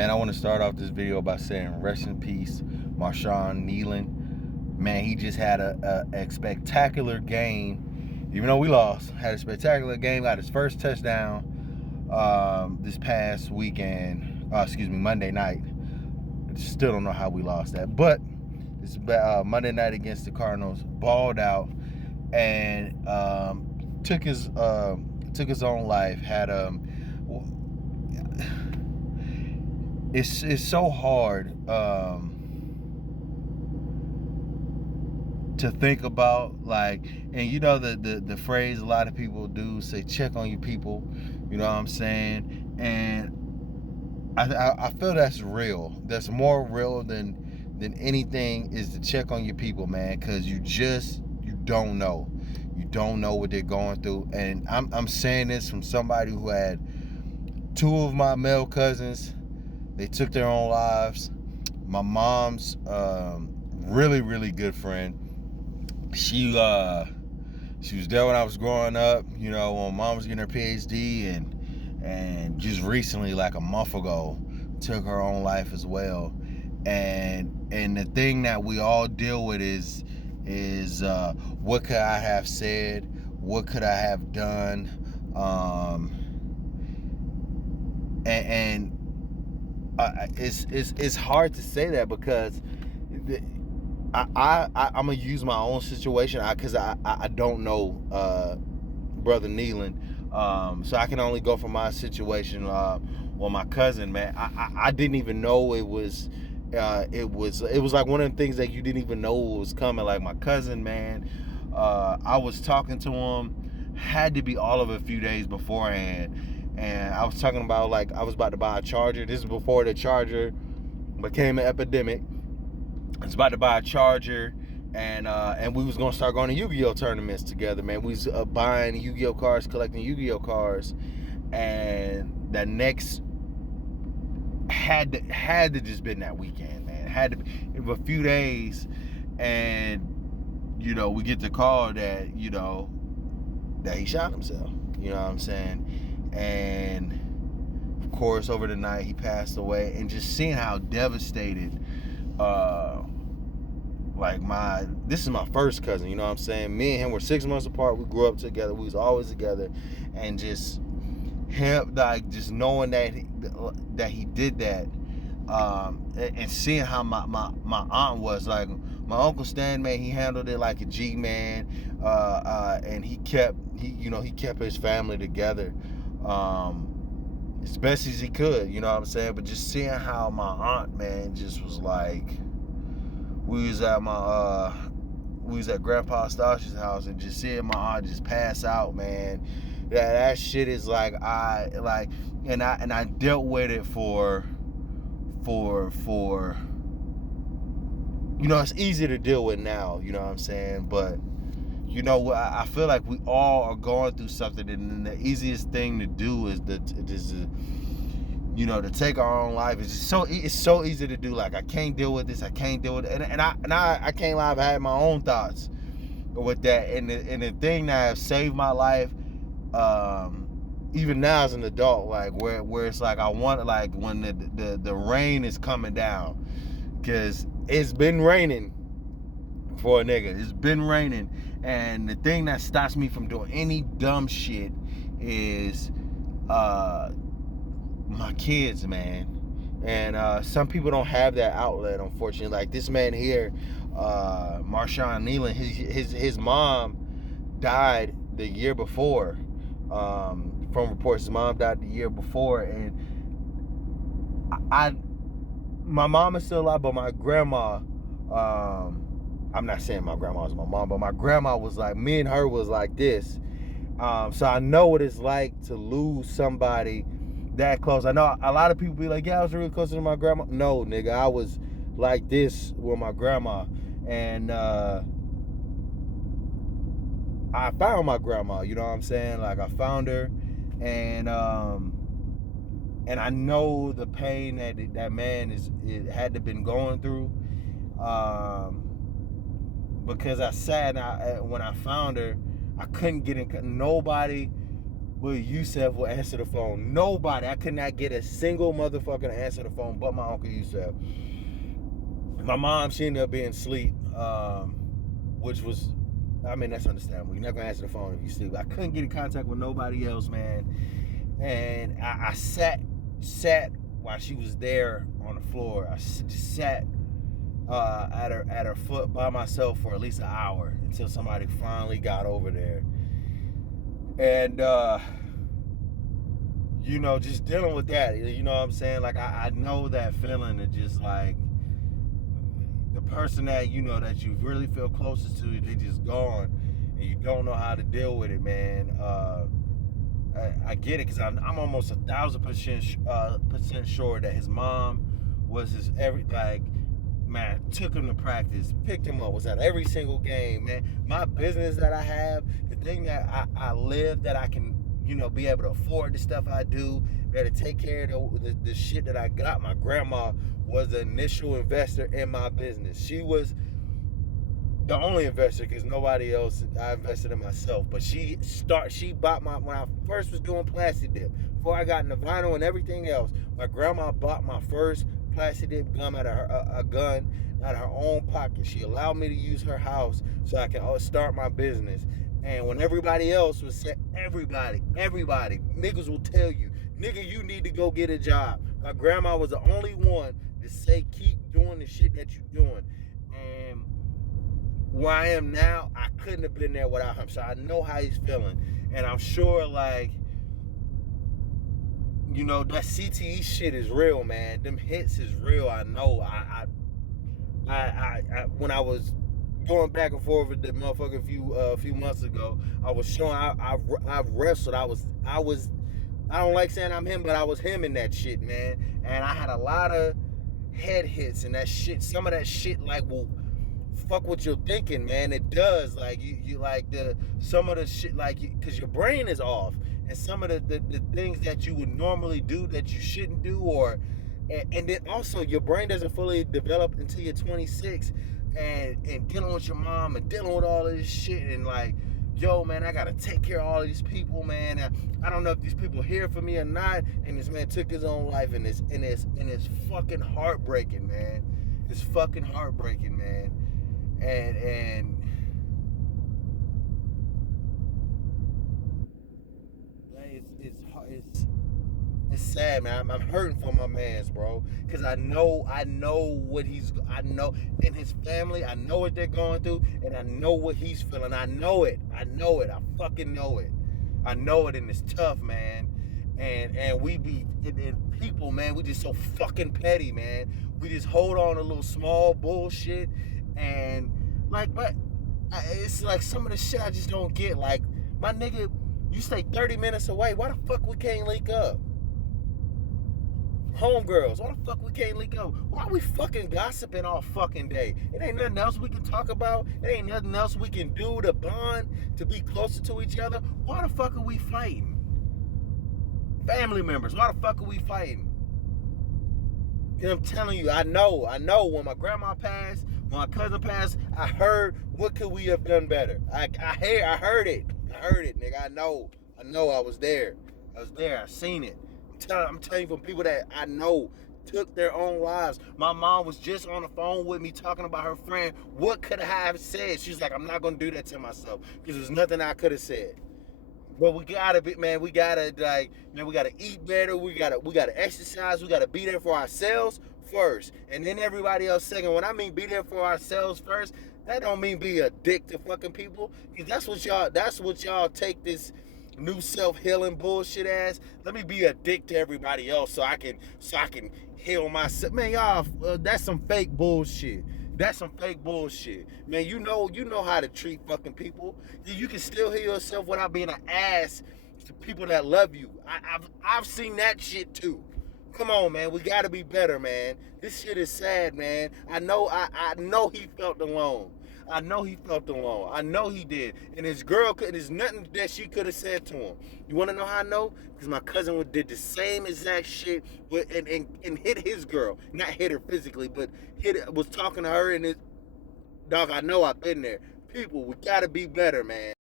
Man, I want to start off this video by saying rest in peace, Marshawn Kneeland. Man, he just had a spectacular game. Even though we lost, had a spectacular game, got his first touchdown this past weekend, Monday night. Still don't know how we lost that, but it's Monday night against the Cardinals. Balled out and took his own life. It's so hard to think about, like, and you know the phrase a lot of people do say, check on your people, you know what I'm saying? And I feel that's real. That's more real than anything, is to check on your people, man, because you don't know. You don't know what they're going through. And I'm saying this from somebody who had two of my male cousins. They took their own lives. My mom's really, really good friend. She was there when I was growing up, you know, when mom was getting her PhD, and just recently, like a month ago, took her own life as well. And the thing that we all deal with is what could I have said? What could I have done? It's hard to say that, because I'm gonna use my own situation, because I don't know Brother Kneeland, so I can only go from my situation. Well, my cousin, man, I didn't even know it was like one of the things that you didn't even know was coming. Like my cousin, man, I was talking to him, had to be all of a few days beforehand, and I was talking about, like, I was about to buy a charger. This is before the charger became an epidemic. I was about to buy a charger, and we was gonna start going to Yu-Gi-Oh tournaments together, man. We was buying Yu-Gi-Oh cards, collecting Yu-Gi-Oh cards, and that next had to just been that weekend, man. Had to be a few days, and you know, we get the call that, you know, that he shot himself. You know what I'm saying? And of course, over the night he passed away, and just seeing how devastated, this is my first cousin, you know what I'm saying? Me and him were 6 months apart. We grew up together. We was always together, and just him, like, just knowing that he did that, and seeing how my aunt was, like, my Uncle Stan, man, he handled it like a G, man, and he kept his family together, as best as he could, you know what I'm saying? But just seeing how my aunt, man, just was like, we was at Grandpa Stash's house, and just seeing my aunt just pass out, man, that shit is like, and I dealt with it for you know, it's easy to deal with now, you know what I'm saying? But you know, I feel like we all are going through something, and the easiest thing to do is to take our own life. It's so easy to do. Like, I can't deal with this. I can't deal with it. And I can't lie. I've had my own thoughts with that. And the thing that has saved my life, even now as an adult, like where it's like, I want, like, when the rain is coming down, because it's been raining for a nigga. It's been raining, and the thing that stops me from doing any dumb shit is my kids, man. And some people don't have that outlet, unfortunately. Like this man here, Marshawn Kneeland, his mom died the year before. From reports, his mom died the year before, and my mom is still alive, but my grandma, I'm not saying my grandma was my mom, but my grandma was like, me and her was like this. So I know what it's like to lose somebody that close. I know a lot of people be like, yeah, I was really close to my grandma. No, nigga, I was like this with my grandma. And I found my grandma, you know what I'm saying? Like, I found her, and I know the pain that man had to been going through, because I sat, and when I found her, I couldn't get in. Nobody But Yusef will answer the phone. Nobody. I could not get a single motherfucker to answer the phone but my Uncle Yusef. My mom, she ended up being asleep, which was, I mean, that's understandable. You're not going to answer the phone if you sleep. I couldn't get in contact with nobody else, man. And I sat while she was there on the floor. I just sat at her foot by myself for at least an hour until somebody finally got over there. And you know, just dealing with that, you know what I'm saying? Like I know that feeling of just like the person that you know that you really feel closest to, they just gone, and you don't know how to deal with it, man. I get it, because I'm almost 1,000% sure that his mom was his man, took him to practice, picked him up, was at every single game, man. My business that I have, the thing that I live, that I can, you know, be able to afford the stuff I do, be able to take care of the shit that I got. My grandma was the initial investor in my business. She was the only investor, because nobody else. I invested in myself, but she bought when I first was doing plastic dip, before I got into vinyl and everything else. My grandma bought my first plastic dip gun out of her own pocket. She allowed me to use her house so I can start my business. And when everybody else was saying, everybody niggas will tell you, nigga, you need to go get a job. My grandma was the only one to say, keep doing the shit that you're doing. And where I am now, I couldn't have been there without him. So I know how he's feeling. And I'm sure, like, you know, that CTE shit is real, man. Them hits is real. I know. I when I was going back and forth with the motherfucker a few months ago, I was showing I've wrestled. I don't like saying I'm him, but I was him in that shit, man. And I had a lot of head hits and that shit. Some of that shit, like, will fuck what you're thinking, man. It does. Like, you like some of the shit, like, because your brain is off, and some of the things that you would normally do that you shouldn't do, and then also your brain doesn't fully develop until you're 26, and dealing with your mom and dealing with all of this shit, and like, yo, man, I gotta take care of all of these people, man. I don't know if these people here for me or not. And this man took his own life, and it's fucking heartbreaking, man. It's fucking heartbreaking, man. And it's sad, man. I'm hurting for my man's, bro, because I know what I know in his family. I know what they're going through, and I know what he's feeling. I know it. I fucking know it. I know it, and it's tough, man. And we be and people, man. We just so fucking petty, man. We just hold on to little small bullshit, and like, but it's like some of the shit I just don't get. Like, my nigga, you stay 30 minutes away. Why the fuck we can't link up? Homegirls, why the fuck we can't link up? Why we fucking gossiping all fucking day? It ain't nothing else we can talk about. It ain't nothing else we can do to bond, to be closer to each other. Why the fuck are we fighting? Family members, why the fuck are we fighting? And I'm telling you, I know when my grandma passed, when my cousin passed, I heard, what could we have done better? I heard it, nigga. I know, I was there. I seen it. I'm telling you, from people that I know took their own lives. My mom was just on the phone with me talking about her friend. What could I have said? She's like, I'm not gonna do that to myself, because there's nothing I could have said. But we gotta be, man. We gotta, like, man. We gotta eat better. We gotta exercise. We gotta be there for ourselves first, and then everybody else second. When I mean be there for ourselves first, that don't mean be a dick to fucking people. Because that's what y'all take this new self-healing bullshit as. Let me be a dick to everybody else so I can heal myself. Man, y'all, that's some fake bullshit. That's some fake bullshit. Man, you know how to treat fucking people. You can still heal yourself without being an ass to people that love you. I've seen that shit too. Come on, man. We gotta be better, man. This shit is sad, man. I know he felt alone. I know he felt alone. I know he did. And his girl there's nothing that she could have said to him. You wanna know how I know? Because my cousin did the same exact shit and hit his girl. Not hit her physically, but was talking to her, and dog, I know I've been there. People, we gotta be better, man.